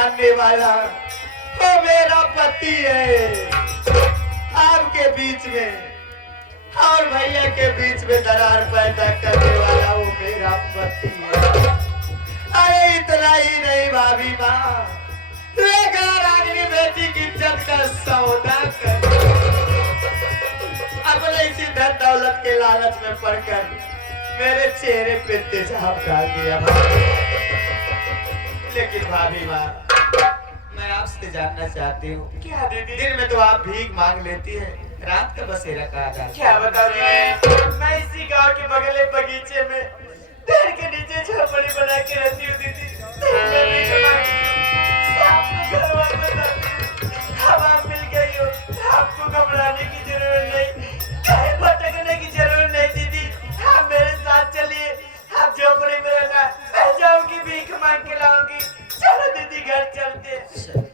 मानने वाला वो मेरा पति है। आपके बीच में और भैया के बीच में दरार पैदा करने वाला वो मेरा पति है। अरे इतना ही नहीं भाभी माँ, लेकर अगली बेटी की इज्जत का सौदा कर अपने इसी धन दौलत के लालच में पड़कर मेरे चेहरे पे तेजाब डाल दिया। लेकिन भाभी माँ, मैं आपसे जानना चाहती हूँ, क्या दीदी? दिन में तो आप भीख मांग लेती है, रात का बसेरा कहा जाता है। क्या बताओ दीदी, मैं इसी गांव के बगले बगीचे में पेड़ के नीचे झोपड़ी बना के रहती हूँ दीदी। मैं भी आपको घरवार बताती हूँ, अब आप मिल गई हो, आपको घबराने की जरूरत नहीं, कहीं भटकने की जरूरत नहीं दीदी। आप मेरे साथ चलिए, आप झोपड़ी में रहना, मैं जाऊंगी भीख मांग के लाऊंगी। चलो दीदी घर चलते हैं।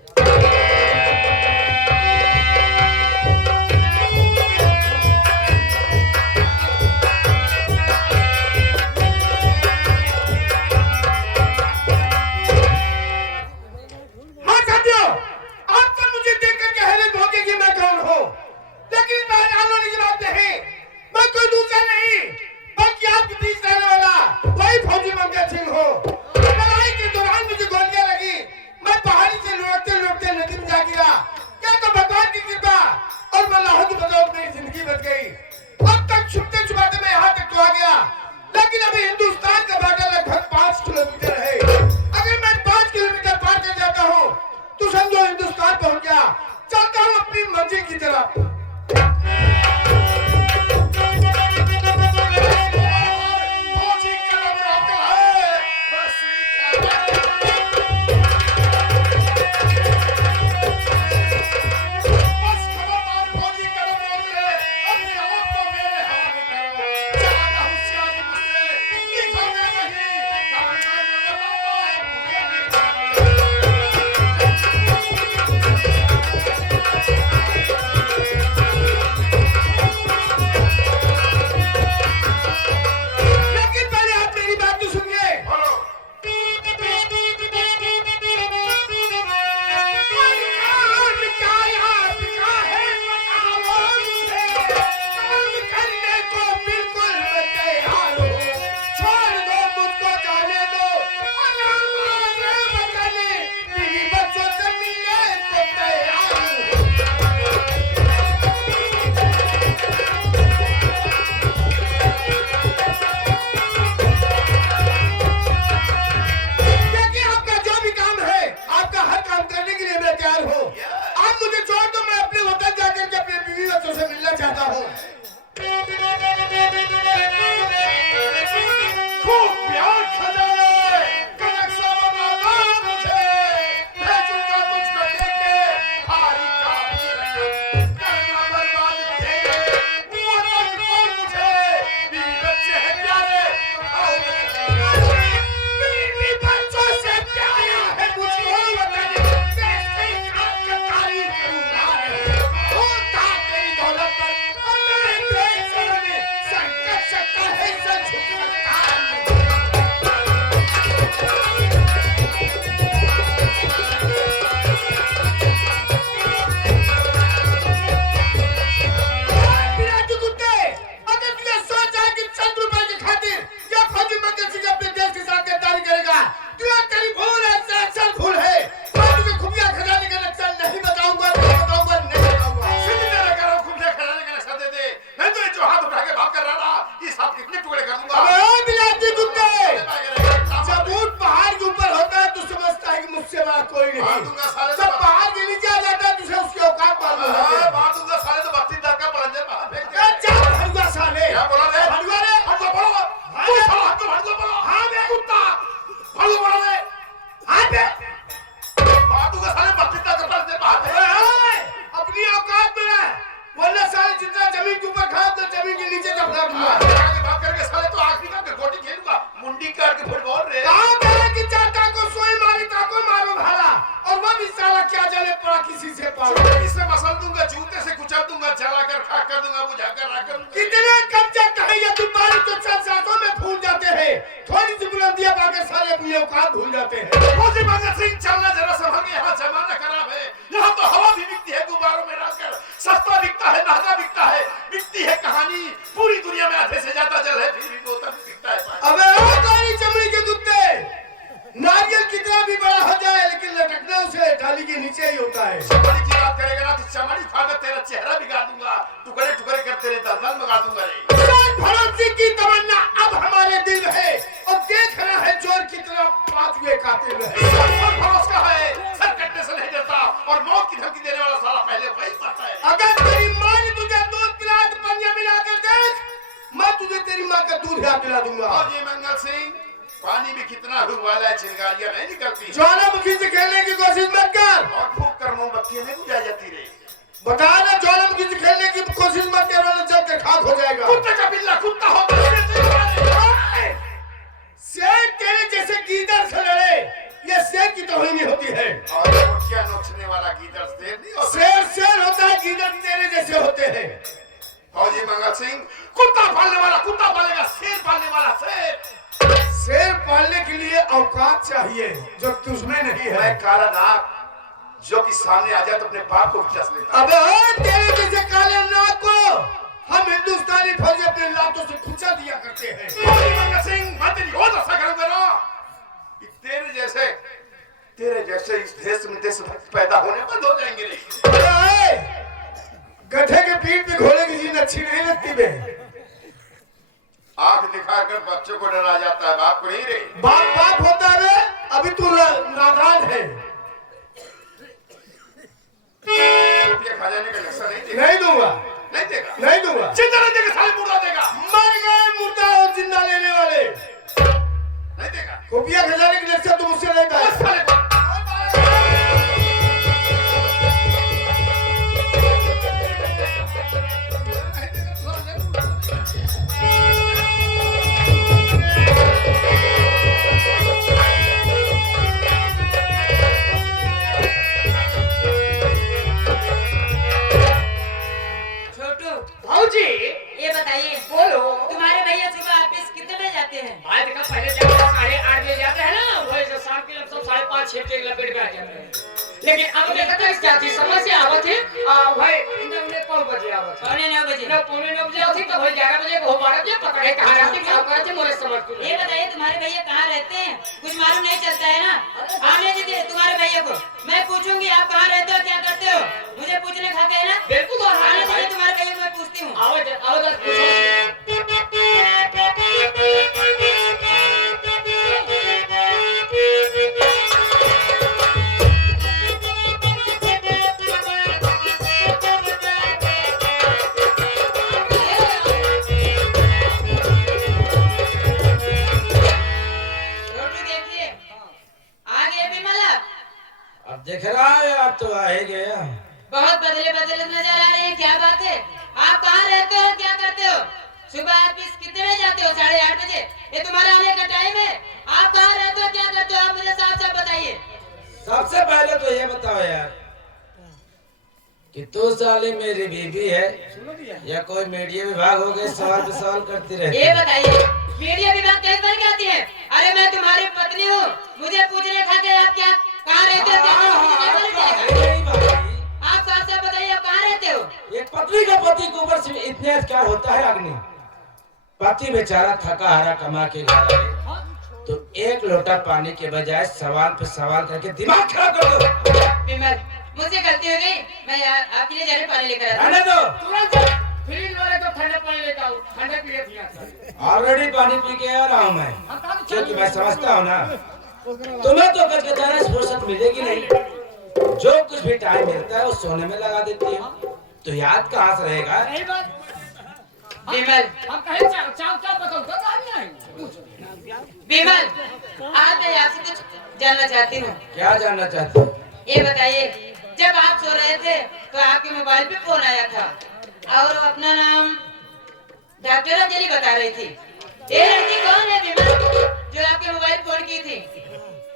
थोड़ी सी बुलंदियां पाकर सारे अपनी औकात भूल जाते हैं। भगत सिंह चलना जरा संभल पानी पूरी दुनिया में आधे से ज्यादा जल है, फिर भी बोतल में बिकता है पानी। अबे ओ काली चमड़ी के कुत्ते, नारियल कितना भी बड़ा हो जाए लेकिन लटकना उसे डाली के नीचे ही होता है। चमड़ी की बात करेगा ना तो चमड़ी उठाकर तेरा चेहरा बिगाड़ दूंगा, टुकड़े टुकड़े कर तेरे दर्दन में गाड़ दूंगा रे। भरत सिंह की तमन्ना अब हमारे दिल में है और देख रहा है जोर कितना पांचवे कातिल है। सब भरोस का है, सर कटने से नहीं डरता और मौत की धमकी देने वाला साला पहले वही मरता है। अगर तेरी माँ ने तुझे दूध पिला तो पंजा मिलाकर देख, मैं तुझे तेरी माँ का दूध यहाँ पिला दूंगा। और ये मंगल सिंह, पानी भी कितना हुआ है, चिंगारियां नहीं निकलती। ज्वालामुखी से खेलने की कोशिश मत कर। और फूक कर मोमबत्तियां नहीं बुझा जाती रे। बता ना, ज्वालामुखी से खेलने की कोशिश मत कर वरना जल के खाक हो जाएगा। कुत्ते का बिल्ला कुत्ता होता है। शेर तेरे जैसे गीदड़ से लड़े, ये शेर की तौहीन होती है। और मुठिया नोचने वाला गीदड़ शेर नहीं होता। शेर होता है, गीदड़ तेरे जैसे होते हैं। और ये मंगल सिंह, कुत्ता पालने वाला कुत्ता पालेगा, शेर पालने वाला शेर। शेर पालने के लिए औकात चाहिए जो तुझमें नहीं है। मैं काला नाग जो कि सामने आ जाए तो अपने बाप को भी डस लेता। अबे ओ तेरे जैसे काले नाग को हम हिंदुस्तानी फौजी अपने लातों से खुचा दिया करते हैं। मंगल सिंह, मैं तेरी और दशा करूंगा ना कि तेरे जैसे इस देश में देशभक्त पैदा होने बंद हो जाएंगे रे। गधे के पीठ पे घोड़े की जीन अच्छी नहीं लगती बे। आंख दिखाकर बच्चों को डरा जाता है, बाप को नहीं रे। बाप होता है, अभी तू नादान है। रुपया खा जाने का नक्शा नहीं देगा। नहीं दूंगा, नहीं देगा, नहीं दूंगा। जिंदा नहीं देगा, साले मुर्दा देगा। मर गए मुर्दा और जिंदा लेने वाले नहीं देगा। रुपया खजाने की नक्शा तुम मुझसे नहीं पाए। साले को ये बताइए, बोलो, तुम्हारे भैया सुबह ऑफिस कितने बजे जाते हैं? आज का पहले जब 8:30 बजे जाते हैं ना, वो ऐसे शाम के लगभग 5:30-6 बजे लपेट में आ जाते हैं। लेकिन अब देखते हैं क्या चीज समस्या आवत है। भाई इन्हें कौन बजे आवत है? 9:45 बजे। ना 9:45 बजे आवत है तो भाई 11 बजे को 12 बजे पकड़े कहां रहते क्या करते मोरे समझ को। ये बताइए, तुम्हारे भैया कहाँ रहते हैं? कुछ मालूम नहीं चलता है ना। आने दीजिए तुम्हारे भैया को, मैं पूछूंगी आप कहाँ रहते हो, क्या करते हो। मुझे पूछने खा के है ना। बिल्कुल आने दीजिए तुम्हारे भैया को, मैं पूछती हूँ। आओ पूछो। देख रहा है आप तो आ ही गया। बहुत बदले बदले नजर आ रहे हैं, क्या बात है? आप कहाँ रहते हो, क्या करते हो? सुबह ऑफिस कितने बजे जाते हो? 8:30 बजे। ये तुम्हारा आने का टाइम है। आप कहाँ रहते हो, क्या करते हो? आप मुझे साफ साफ बताइए। सबसे पहले तो ये बताओ यार कि तू साली मेरी बीवी है या कोई मीडिया विभाग हो गए सवाल करती रहती ये बताइए, मीडिया विभाग कैसे बन के आती है? अरे मैं तुम्हारी पत्नी हूँ, मुझे पूछने खा के आप क्या कहाँ रहते हो, क्या आप साफ साफ बताइए, आप कहाँ रहते हो? एक पत्नी का पति के ऊपर से इतने क्या होता है अग्नि। पति बेचारा थका हारा कमा के घर आए तो एक लोटा पानी के बजाय सवाल पे सवाल करके दिमाग खराब कर दो। विमल, मुझसे गलती हो गई, मैं आपके लिए जाने पानी लेकर आता हूँ। रहने दो। तुरंत फ्रिज वाले तो ठंडा पानी लेकर आओ, ठंडा पी लेते। ऑलरेडी पानी पी के आ रहा हूँ मैं, क्योंकि मैं समझता हूँ ना तुम्हें तो कचकचाने से फुर्सत मिलेगी नहीं। जो कुछ भी टाइम मिलता है वो सोने में लगा देती है, तो याद कहाँ से रहेगा। नहीं बात विमल, हम कहे चाव बताओ तो नहीं आएंगे। विमल, आज मैं आपसे कुछ जानना चाहती हूँ। क्या जानना चाहते हो? ये बताइए, जब आप सो रहे थे तो आपके मोबाइल पे फोन आया था और अपना नाम डॉक्टर अंजलि बता रही थी। ये लड़की कौन है विमल, जो आपके मोबाइल फोन की थी?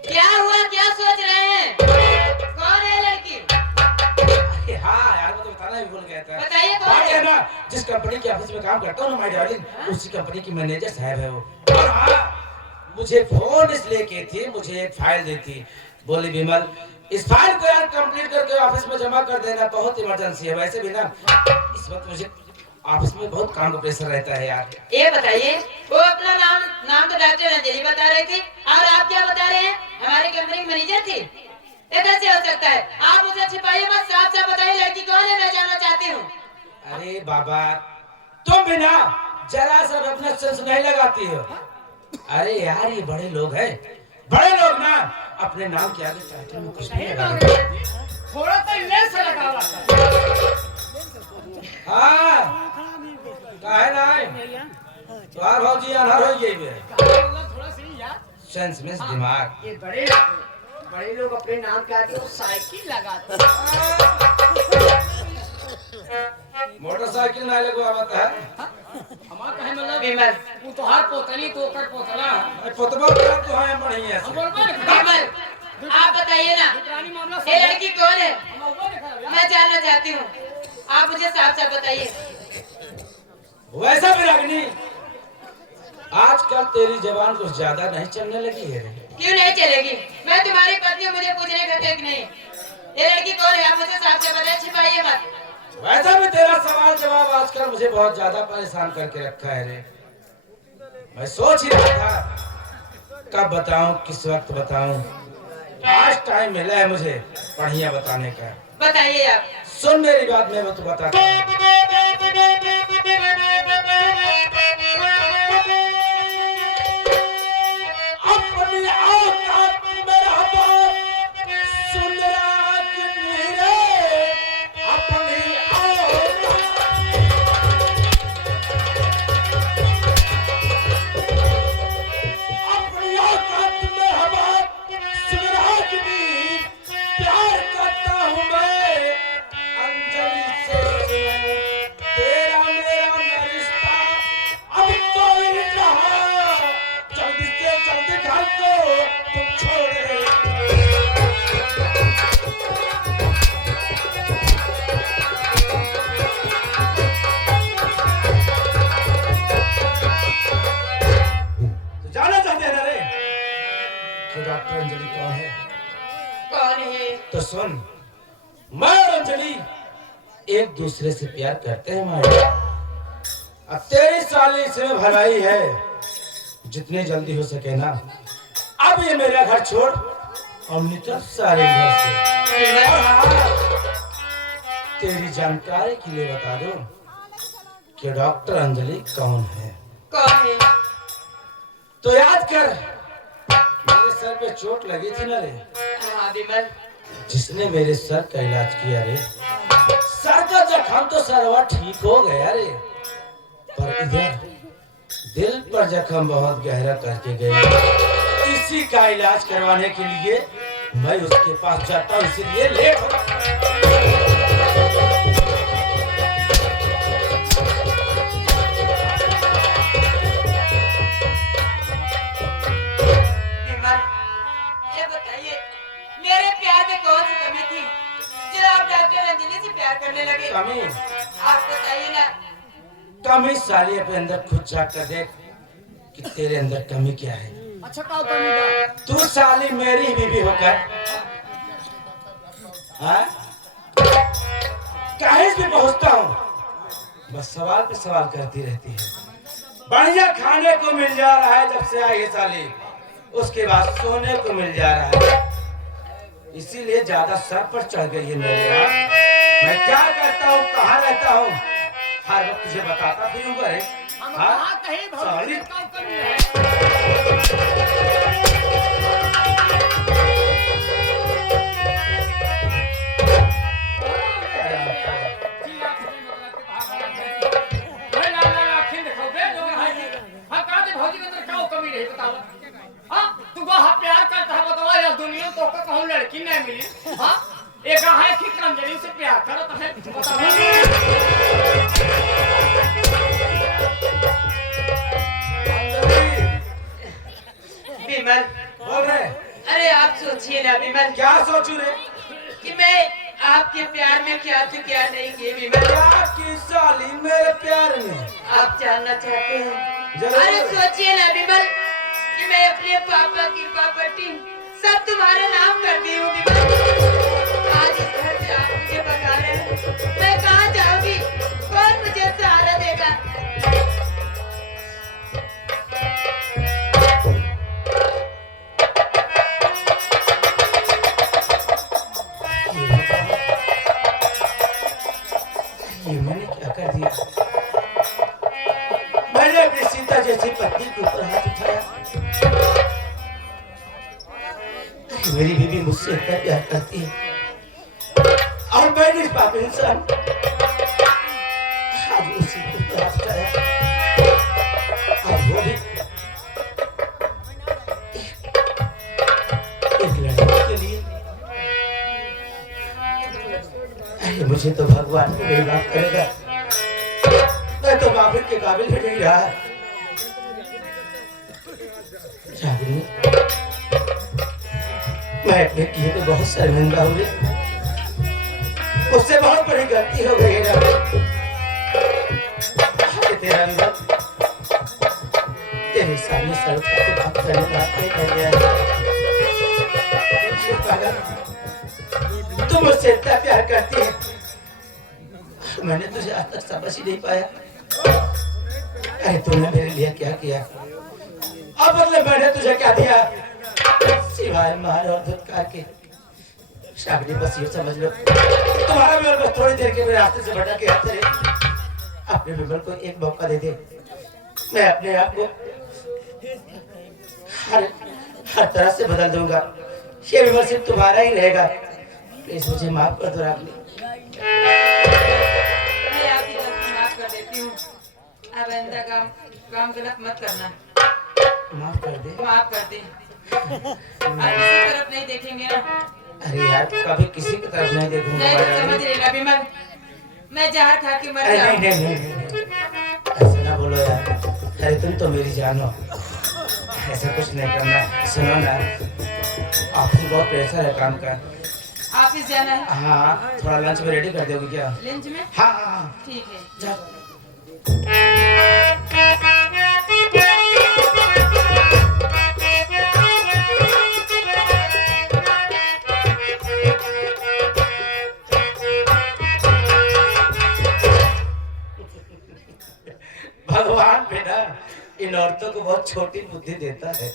क्या हुआ, क्या सोच रहे हैं? कौन है लड़की? हाँ यार, वो तो बताना भी भूल गया था। बताइए कौन बात है? है ना, जिस कंपनी के ऑफिस में काम करता हूँ ना माय डार्लिंग, उसी कंपनी की मैनेजर साहब है वो। और हाँ, मुझे फोन इसलिए की थी, मुझे एक फाइल दी थी। बोली विमल, इस फाइल को यार कंप्लीट करके ऑफिस में जमा कर देना, बहुत इमरजेंसी है। वैसे भी ना इस वक्त मुझे ऑफिस में बहुत काम का प्रेशर रहता है यार। ये बताइए, वो अपना नाम तो डॉक्टर अंजलि बता रहे थे, और आप क्या बता रहे हैं? हमारी कंपनी की मैनेजर थी। ये कैसे हो सकता है? आप उसे छिपाइए मत, साफ साफ बताइए लड़की कौन है, मैं जानना चाहती हूँ। अरे बाबा, तुम भी ना जरा सा अपना सेंस नहीं लगाती हो। अरे यार, ये बड़े लोग हैं, बड़े लोग ना अपने नाम के आगे टाइटल में कुछ नहीं लगाते। थोड़ा तो लेस लगावा। हाँ, काहे ना तोहार भौजी अनहर हो गई है। थोड़ा सी यार सेंस में दिमाग। ये बड़े लोग अपने नाम के आगे साइकिल लगाते मोटरसाइकिल नहीं लगवावत है। हमारा कहे मतलब विमल, वो तो हर पोतली तो कर पोतला पोतबा क्या तो है बढ़िया हम से। बोलबो ने विमल आप बताइए ना, रानी मामला ये लड़की कौन है? हम वो देखा मैं जानना चाहती हूँ, आप मुझे साफ साफ बताइए। वैसा भी रागिनी, आजकल तेरी जबान कुछ ज्यादा नहीं चलने लगी है रे। क्यों नहीं चलेगी? मैं तुम्हारी पत्नी हूँ, मुझे पूछने का हक नहीं। ये लड़की कौन है? आप मुझे साफ साफ बताइए, छिपाइए मत। वैसा भी तेरा सवाल जवाब आजकल मुझे बहुत ज्यादा परेशान करके रखा है रे। मैं सोच ही रहा था कब बताऊं, किस वक्त बताऊं। आज टाइम मिला है मुझे बढ़िया बताने का। बताइए आप। सुन मेरी बात, मैं तो बताता हूं। अपनी औकात में रहबो, सुन रागिनी रे, अपनी औकात। अपनी औकात में रहबो, सुन रागिनी, प्यार करता हूँ मैं अंजलि से। तेरा मेरा न रिश्ता अब कोई नहीं रहा, जल्दी से जल्दी घर को तुम छोड़े। तो जाना चाहते हैं ना रे कि डॉक्टर अंजलि कौन है? कौन है? तो सुन, मैं और अंजलि एक दूसरे से प्यार करते हैं माया। अब तेरी साली इसमें भलाई है, जितने जल्दी हो सके ना अब ये मेरा घर छोड़ और निकल सारे घर से। और हाँ, तेरी जानकारी के लिए बता दो कि डॉक्टर अंजलि कौन है। कौन है? तो याद कर, मेरे सर पे चोट लगी थी ना रे, हाँ विमल, जिसने मेरे सर का इलाज किया रे। सर का जख्म तो सरवा ठीक हो गया रे, पर इधर दिल पर जख्म बहुत गहरा करके गई। इसी का इलाज करवाने के लिए मैं उसके पास जाता हूँ, इसीलिए लेट हो रहा है। विमल, ये बताइए मेरे प्यार में कौन सी कमी थी जो आप डॉक्टर अंजलि से प्यार करने लगे? कमी? आप बताइए ना। कमी साली अपने अंदर खुद जाग कर देख कि तेरे अंदर कमी क्या है। अच्छा का कमी बा तू साली मेरी बीवी होकर हाँ? कहीं भी पहुंचता हूँ बस सवाल पे सवाल करती रहती है। बढ़िया खाने को मिल जा रहा है जब से आई है साली, उसके बाद सोने को मिल जा रहा है, इसीलिए ज्यादा सर पर चढ़ गई है मेरे यार। मैं क्या करता हूँ, कहाँ रहता हूँ, हर वक्त तुझे बताता फिरूंगा रे। हम हाँ? कहा कहीं साली भौजी का कमी है। जी आप सही मतलब के कहा भला है। भाई ला ला आखिर देखो बे जो है। हां कहा दे भौजी के अंदर का कमी रही बताओ। हां तू वहां प्यार करता है बताओ यार, दुनिया तो का कहूं लड़की नहीं मिली। हां एक है कि अंजलि से प्यार करत है बताओ। विमल, बोल रहे अरे आप सोचिए ना विमल, क्या सोचू रे? कि मैं आपके प्यार में क्या थी क्या नहीं किए। विमल, क्या की साली मेरे प्यार में आप जानना चाहते हैं? जरूर। अरे सोचिए ना विमल कि मैं अपने पापा की प्रॉपर्टी सब तुम्हारे नाम कर दी हूँ। विमल, आज इस घर से आप मुझे भगा रहे हैं, मैं कहाँ जाऊंगी? कौन मुझे सहारा दे मैंने अपनी सीता जैसी पत्नी के ऊपर हाथ उठाया। मेरी बीवी मुझसे इतना प्यार करती है और मैं इस पापी इंसान आज उसी के ऊपर हाथ उठाया और वो भी एक लड़की के लिए। अरे मुझे तो भगवान को नहीं माफ करेगा, मैं तो माफी के काबिल भी नहीं रहा। रागिनी, मैं अपने किए पे बहुत शर्मिंदा हुई, मुझसे बहुत बड़ी गलती हो गई है। तेरा विवाह तेरे सामने सर उठा के बात करने का कर गया है। तू मुझसे इतना प्यार करती है, मैंने तुझे आज तक समझ ही नहीं पाया। अरे तूने मेरे लिए क्या किया, अब मतलब मैंने तुझे क्या दिया सिवाय मार और धुतकार के। शागिनी बस ये समझ लो, तुम्हारा विमल बस थोड़ी देर के मेरे रास्ते से भटक के आते रहे। अपने विमल को एक मौका दे दे, मैं अपने आप को हर तरह से बदल दूंगा। ये विमल सिर्फ तुम्हारा ही रहेगा। प्लीज मुझे माफ कर दो रागिनी। मैं आपकी गलती माफ कर देती हूँ। अब आइंदा काम गलत मत करना। माफ कर दे। माफ कर दे। आप किसी तरफ नहीं देखेंगे ना। अरे यार कभी किसी की तरफ नहीं देखूंगा। नहीं तो समझ लेना विमल, मैं जहर खा के मर नहीं, जाऊं। नहीं, नहीं, नहीं, नहीं। ऐसा ना बोलो यार। अरे तुम तो मेरी जान हो, ऐसा कुछ नहीं करना। सुनो ना, ऑफिस बहुत प्रेशर है काम का। ऑफिस जाना है? हाँ, थोड़ा लंच में रेडी कर दोगे क्या? लंच में? हाँ हाँ हाँ। ठीक है। जाओ। भगवान बेटा इन औरतों को बहुत छोटी बुद्धि देता है।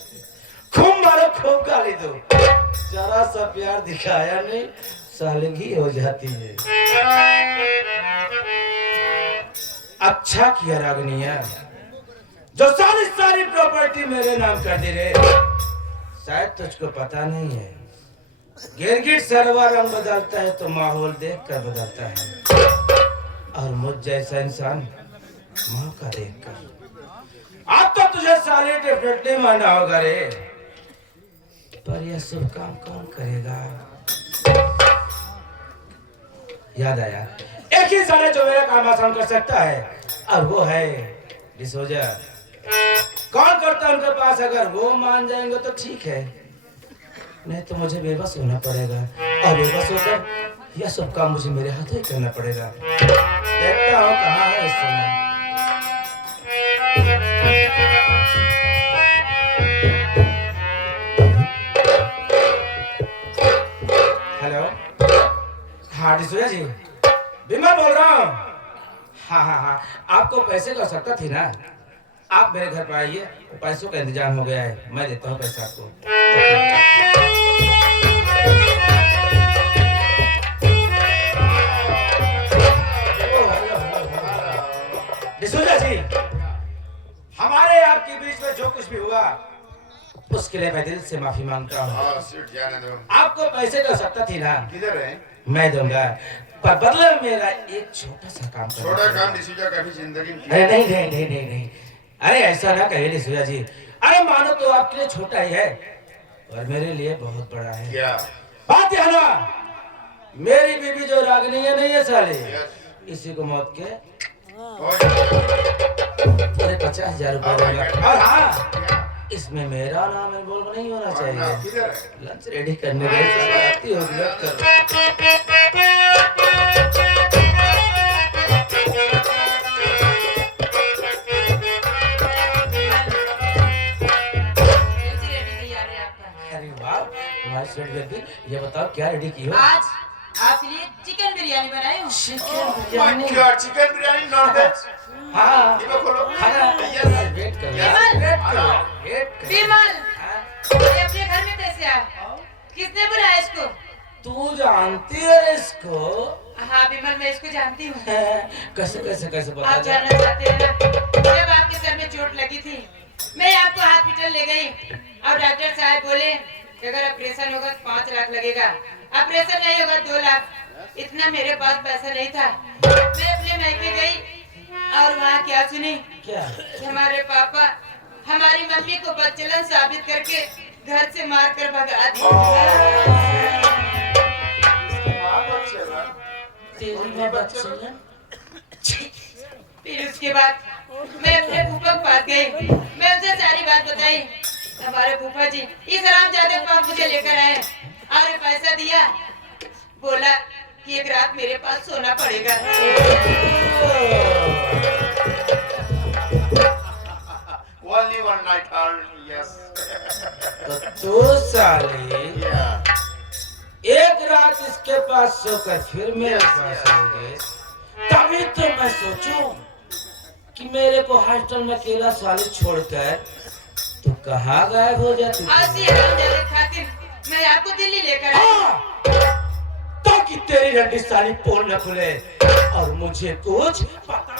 खूब मारो, खूब गाली दो, जरा सा प्यार दिखाया नहीं सालगी हो जाती है। अच्छा किया रागनिया, जो सारी प्रॉपर्टी मेरे नाम कर दे रे। शायद तुझको पता नहीं है, गिरगिट सरवा रंग बदलता है तो माहौल देख कर बदलता है, और मुझ जैसा इंसान मौका देखकर। अब तो तुझे साले डेफिनेटली मानना होगा रे, पर यह शुभ काम कौन करेगा? याद आया, एक ही साले जो मेरा काम आसान कर सकता है, और वो है डिसोजा। कौन करता उनके पास? अगर वो मान जाएंगे तो ठीक है, नहीं तो मुझे बेबस होना पड़ेगा, और बेबस होकर यह सब काम मुझे मेरे हाथों ही करना पड़ेगा। देखता हूँ कहाँ है इस समय। हेलो, हाँ डिसोजा जी, बिमल बोल रहा हूँ। हाँ, आपको पैसे की आवश्यकता थी ना? आप मेरे घर पर आइए, पैसों का इंतजाम हो गया है, मैं देता हूँ पैसा आपको। डिसोजा जी, हमारे आपके बीच में जो कुछ भी हुआ उसके लिए मैं दिल से माफी मांगता हूँ। आपको पैसे की आवश्यकता थी ना? किधर है? मैं दूंगा, पर बदले में मेरा एक छोटा सा काम करना। छोटा काम डिसोजा कभी जिंदगी में अरे नहीं, अरे ऐसा ना कहिए डिसोजा जी। अरे मानो तो आपके लिए छोटा ही है, और मेरे लिए बहुत बड़ा है। क्या बात यह ना, मेरी बीबी जो रागनी है नहीं है साले, इसी को मौत के पूरे 50,000 रुपए दूंगा। और हाँ, इसमें मेरा नाम इन्वॉल्व नहीं होना चाहिए। किधर है? लंच रेडी करने गए, आती होगी अब करो। अरे वाह, हमारी स्वीट बेबी, ये बताओ क्या रेडी की हो? आज आपके लिए चिकन बिरयानी बनाई हूँ। My god, chicken biryani non veg. हाँ, ये खोलो। खाना वेट करो, वेट करो। विमल, ये अपने घर में कैसे आया? किसने बुलाया इसको? तू जानती है इसको? हाँ विमल, मैं इसको जानती हूँ। कैसे आप बता जा। जानना चाहते हैं ना? जब आपके सर में बोले कि अगर ऑपरेशन होगा तो 5 लाख लगेगा, ऑपरेशन नहीं होगा 2 लाख। इतना मेरे पास पैसा नहीं था। मैं अपने मायके गई और वहाँ क्या सुनी क्या? कि हमारे पापा हमारी मम्मी को बच्चलन साबित करके घर से मार कर भगा दिया। तेरी माँ बच्चलन? फिर उसके बाद मैं अपने फूफा के पास गई, मैं उनसे सारी बात बताई। हमारे फूफा जी इस हरामजादे के पास मुझे लेकर आए और पैसा दिया, बोला कि एक रात मेरे पास सोना पड़ेगा। Only one night hold, yes. तो साले एक रात इसके पास सोकर फिर मेरे पास आओगे, तभी तो मैं सोचूं कि मेरे को हॉस्टल में अकेला साले छोड़कर तू कहाँ गायब हो जाती? ऐसी हरामजादे खातिर मैं आपको दिल्ली लेकर आई। हाँ, ताकि तेरी रंडी साली पोल न खुले और मुझे कुछ पता।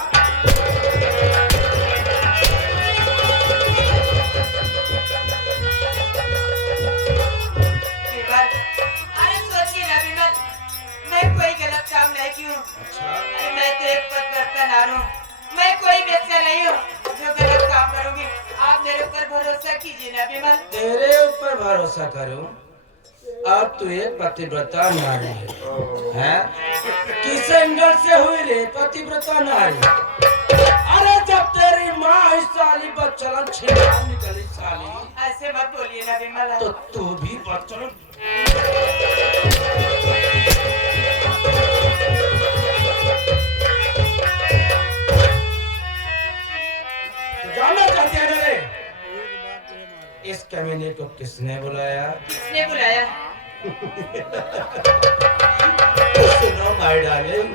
विमल, अरे सोचिए ना विमल, मैं कोई गलत काम नहीं की हूँ। अरे मैं तो एक पत्रकार नार हूँ, मैं कोई व्यक्ति नहीं हूँ जो गलत काम करूँगी। आप मेरे ऊपर भरोसा कीजिए ना विमल। तेरे ऊपर भरोसा करूं और तू एक पतिव्रता नारी है? किस एंगल से हुई रे पतिव्रता नारी? अरे जब तेरी माँ इस साली बच्चलन छिड़ा निकली साली, ऐसे मत बोलिए ना विमल। तो तू भी बच्चलन। तो जानना चाहते हैं रे, इस कमीने को किसने बुलाया? किसने बुलाया? सुनो माय डार्लिंग,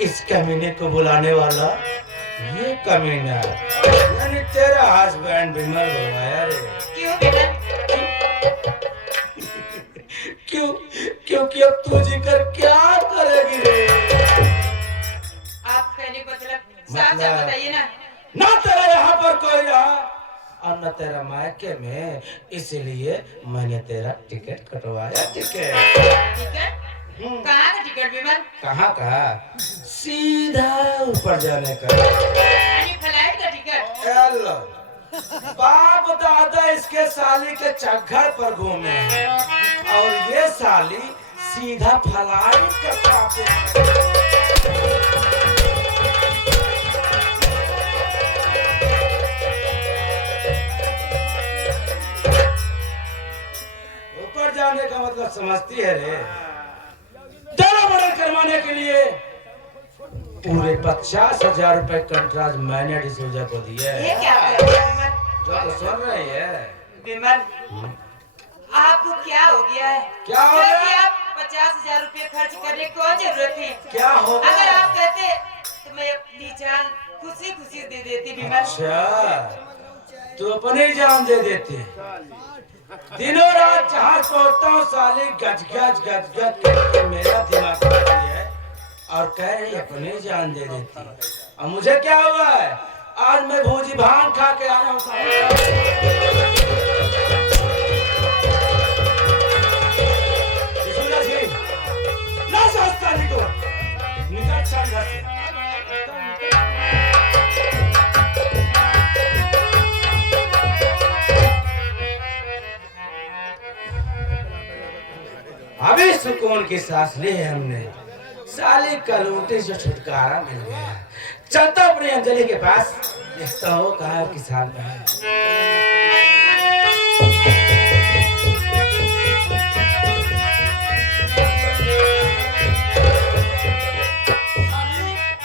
इस कमीने को बुलाने वाला ये कमीना यानी तेरा हस्बैंड विमल बुलाया रे। क्यों विमल? क्यों? क्योंकि अब तू जीकर क्या करेगी रे? आप कहने को मतलब साफ साफ बताइए ना। ना तेरा यहाँ पर कोई रहा और न तेरा मायके में, इसलिए मैंने तेरा टिकट कटवाया। Ticket ticket? कहाँ का टिकट विमल? कहाँ का? सीधा ऊपर जाने का। यानी फ्लाइट का टिकट? हेलो, बाप दादा इसके साली के चक्कर पर घूमे हैं और ये साली सीधा फ्लाइट का काफिला। ऊपर जाने का मतलब समझती है रे? तेरा बड़ा करवाने के लिए पूरे 50,000 रुपए कंट्राक्ट मैंने डिसूजा को दिया ये है। क्या कर रहे हो विमल? जो तो सुन रही है। विमल, आपको क्या हो गया है? क्या हो गया? क्योंकि आप 50,000 रुपए खर्च करने की कौन जरूरत थी? क्या होगा? अगर आप कहते तो मैं अपनी जान खुशी खुशी दे देती विमल। अच्छा, तू अपनी जान दे देती। दिनों रात जहाँ पहुँचता हूँ साली गज गज गज गज करके मेरा दिमाग खाती है और कह रही अपनी जान दे देती। अब मुझे क्या हुआ है? आज मैं भूजी भांग खा के आया हूँ। ना सोचता नहीं को निकल चल घर से। अभी सुकून की सांस ली है हमने, साली कलूटे से छुटकारा मिल गया। चलता अपनी अंजलि के पास, देखता हूँ कहाँ की साल में है।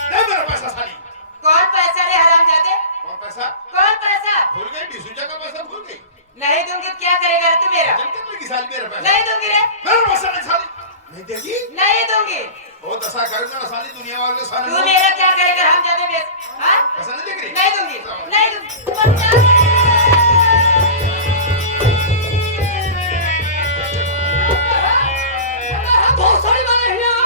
दे मेरा पैसा साली। कौन पैसा रे हरामजादे? कौन पैसा? कौन पैसा? भूल गई? डिसूजा का पैसा भूल गई? नहीं दूंगी तो क्या करेगा रे तू मेरा? जब तक लगी साली मेरा पैसा। नहीं दूंगी रे, मेरा पैसा नहीं साली। नहीं देगी? नहीं दूंगी। वो दशा करेगा ना साली, दुनिया वाले के सामने। तू मेरा क्या करेगा हरामजादे बेस? हाँ? पैसा नहीं देगी? नहीं दूंगी, नहीं दूंगी। तुम क्या बहुत सारी बातें हैं यहाँ।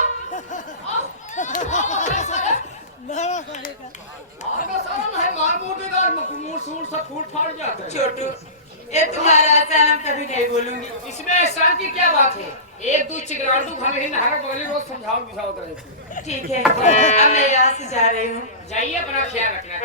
आगे सारा नहीं, मार मुर्देदार, मुंह सूर सब फूट फाड़ जाते हैं। छोटू, ये तुम्हारा एहसान हम कभी नहीं बोलूंगी। इसमें एहसान की क्या बात है? एक दो चिकराड़ू खाने ही नहारा बगली रोज समझाओ बुझाओ करे। ठीक है, अब मैं यहाँ से जा रही हूँ। जाइए, अपना ख्याल रखना।